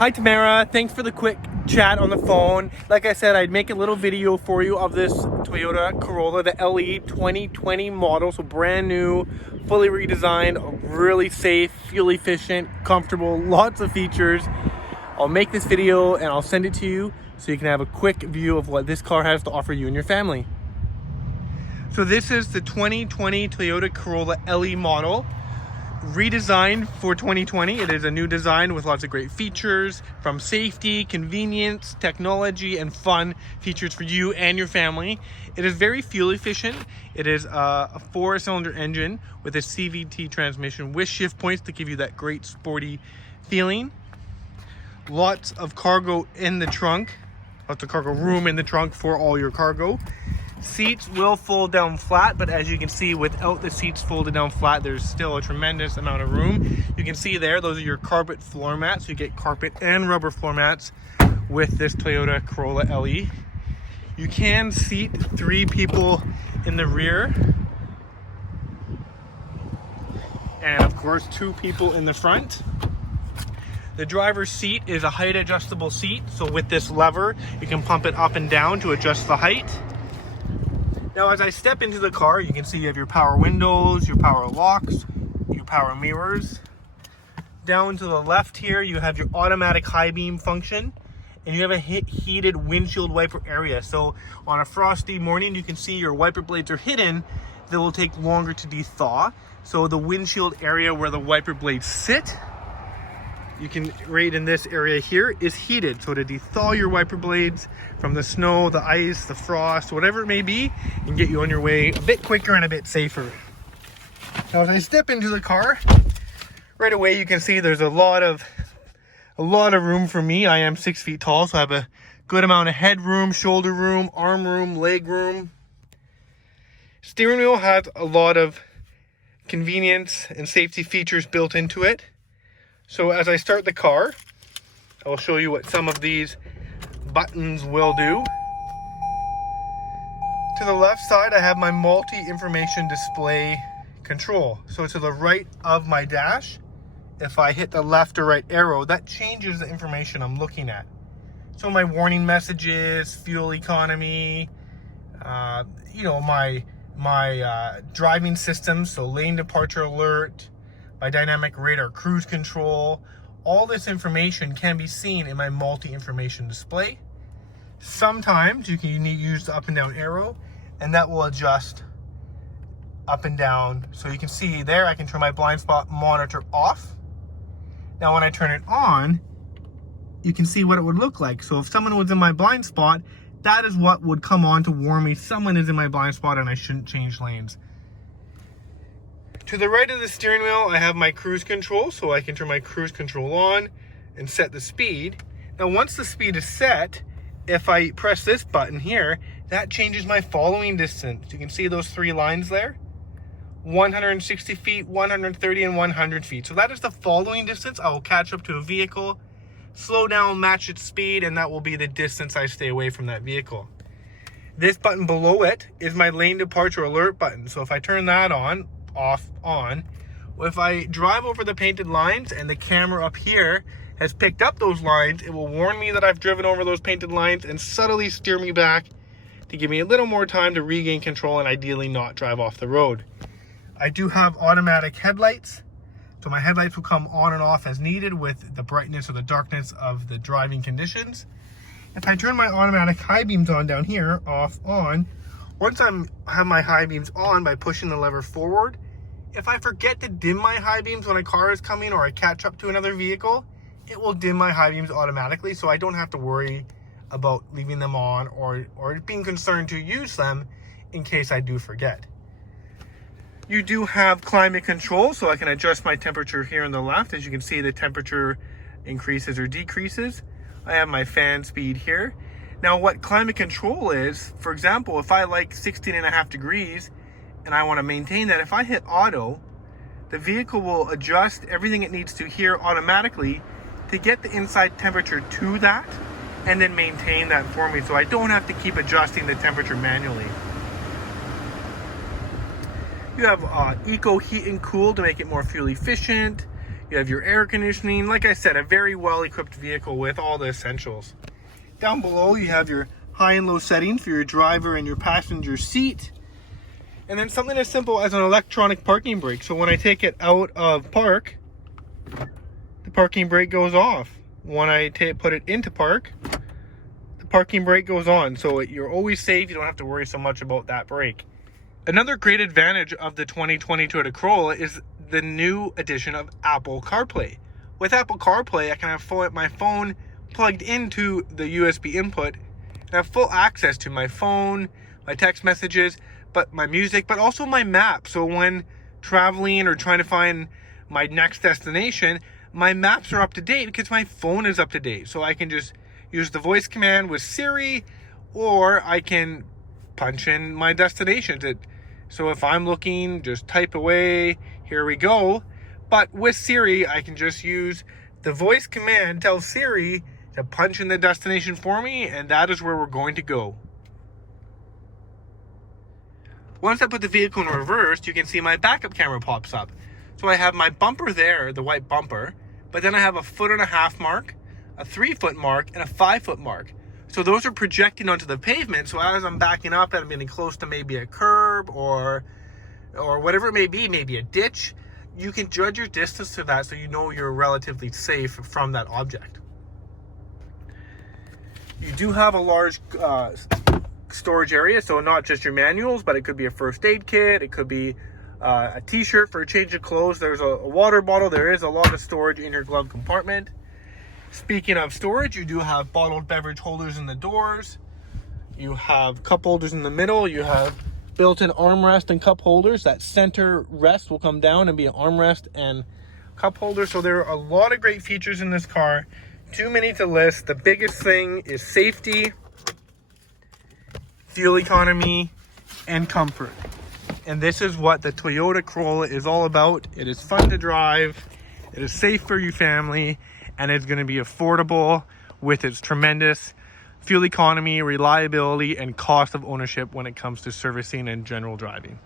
Hi Tamara, thanks for the quick chat on the phone. Like I said, I'd make a little video for you of this Toyota Corolla, the LE 2020 model. So brand new, fully redesigned, really safe, fuel efficient, comfortable, lots of features. I'll make this video and I'll send it to you so you can have a quick view of what this car has to offer you and your family. So this is the 2020 Toyota Corolla LE model. Redesigned for 2020. It is a new design with lots of great features, from safety, convenience, technology, and fun features for you and your family. It is very fuel efficient. It is a 4-cylinder engine with a CVT transmission with shift points to give you that great sporty feeling. Lots of cargo in the trunk, lots of cargo room in the trunk for all your cargo. Seats will fold down flat, but as you can see, without the seats folded down flat, there's still a tremendous amount of room. You can see there, those are your carpet floor mats. You get carpet and rubber floor mats with this Toyota Corolla LE. You can seat 3 people in the rear, and of course 2 people in the front. The driver's seat is a height adjustable seat, so with this lever you can pump it up and down to adjust the height. Now as I step into the car, you can see you have your power windows, your power locks, your power mirrors. Down to the left here, you have your automatic high beam function, and you have a heated windshield wiper area. So on a frosty morning, you can see your wiper blades are hidden. They will take longer to dethaw. So the windshield area where the wiper blades sit, you can, right in this area here, is heated. So to dethaw your wiper blades from the snow, the ice, the frost, whatever it may be, and get you on your way a bit quicker and a bit safer. Now as I step into the car, right away you can see there's a lot of room for me. I am 6 feet tall, so I have a good amount of headroom, shoulder room, arm room, leg room. Steering wheel has a lot of convenience and safety features built into it. So as I start the car, I will show you what some of these buttons will do. To the left side, I have my multi-information display control. So to the right of my dash, if I hit the left or right arrow, that changes the information I'm looking at. So my warning messages, fuel economy, my driving system, so lane departure alert, my dynamic radar cruise control, all this information can be seen in my multi-information display. Sometimes you can use the up and down arrow, and that will adjust up and down. So you can see there, I can turn my blind spot monitor off. Now when I turn it on, you can see what it would look like. So if someone was in my blind spot, that is what would come on to warn me someone is in my blind spot and I shouldn't change lanes. To the right of the steering wheel, I have my cruise control, so I can turn my cruise control on and set the speed. Now once the speed is set, if I press this button here, that changes my following distance. You can see those 3 lines there. 160 feet, 130, and 100 feet. So that is the following distance. I will catch up to a vehicle, slow down, match its speed, and that will be the distance I stay away from that vehicle. This button below it is my lane departure alert button. So if I turn that on, on, if I drive over the painted lines and the camera up here has picked up those lines, it will warn me that I've driven over those painted lines and subtly steer me back to give me a little more time to regain control and ideally not drive off the road. I do have automatic headlights, so my headlights will come on and off as needed with the brightness or the darkness of the driving conditions. If I turn my automatic high beams on down here, off, on, once I have my high beams on by pushing the lever forward, if I forget to dim my high beams when a car is coming or I catch up to another vehicle, it will dim my high beams automatically, so I don't have to worry about leaving them on or being concerned to use them in case I do forget. You do have climate control, so I can adjust my temperature here on the left. As you can see, the temperature increases or decreases. I have my fan speed here. Now what climate control is, for example, if I like 16.5 degrees and I want to maintain that, if I hit auto, the vehicle will adjust everything it needs to here automatically to get the inside temperature to that and then maintain that for me, so I don't have to keep adjusting the temperature manually. You have Eco Heat and Cool to make it more fuel efficient. You have your air conditioning. Like I said, a very well-equipped vehicle with all the essentials. Down below, you have your high and low settings for your driver and your passenger seat. And then something as simple as an electronic parking brake. So when I take it out of park, the parking brake goes off. When I put it into park, the parking brake goes on. So you're always safe. You don't have to worry so much about that brake. Another great advantage of the 2020 Toyota Corolla is the new addition of Apple CarPlay. With Apple CarPlay, I can have my phone plugged into the USB input and have full access to my phone, my text messages, but my music, but also my map. So when traveling or trying to find my next destination, my maps are up to date because my phone is up to date. So I can just use the voice command with Siri, or I can punch in my destinations. So if I'm looking, just type away, here we go. But with Siri, I can just use the voice command, tell Siri to punch in the destination for me, and that is where we're going to go. Once I put the vehicle in reverse, you can see my backup camera pops up. So I have my bumper there, the white bumper, but then I have a 1.5 foot mark, a 3 foot mark, and a 5 foot mark. So those are projecting onto the pavement. So as I'm backing up and I'm getting close to maybe a curb or whatever it may be, maybe a ditch, you can judge your distance to that so you know you're relatively safe from that object. You do have a large storage area, so not just your manuals, but it could be a first aid kit, it could be a t-shirt for a change of clothes, there's a water bottle, there is a lot of storage in your glove compartment. Speaking of storage, you do have bottled beverage holders in the doors, you have cup holders in the middle, you have built-in armrest and cup holders. That center rest will come down and be an armrest and cup holder. So there are a lot of great features in this car, too many to list. The biggest thing is safety, fuel economy, and comfort. And this is what the Toyota Corolla is all about. It is fun to drive, it is safe for your family, and it's going to be affordable with its tremendous fuel economy, reliability, and cost of ownership when it comes to servicing and general driving.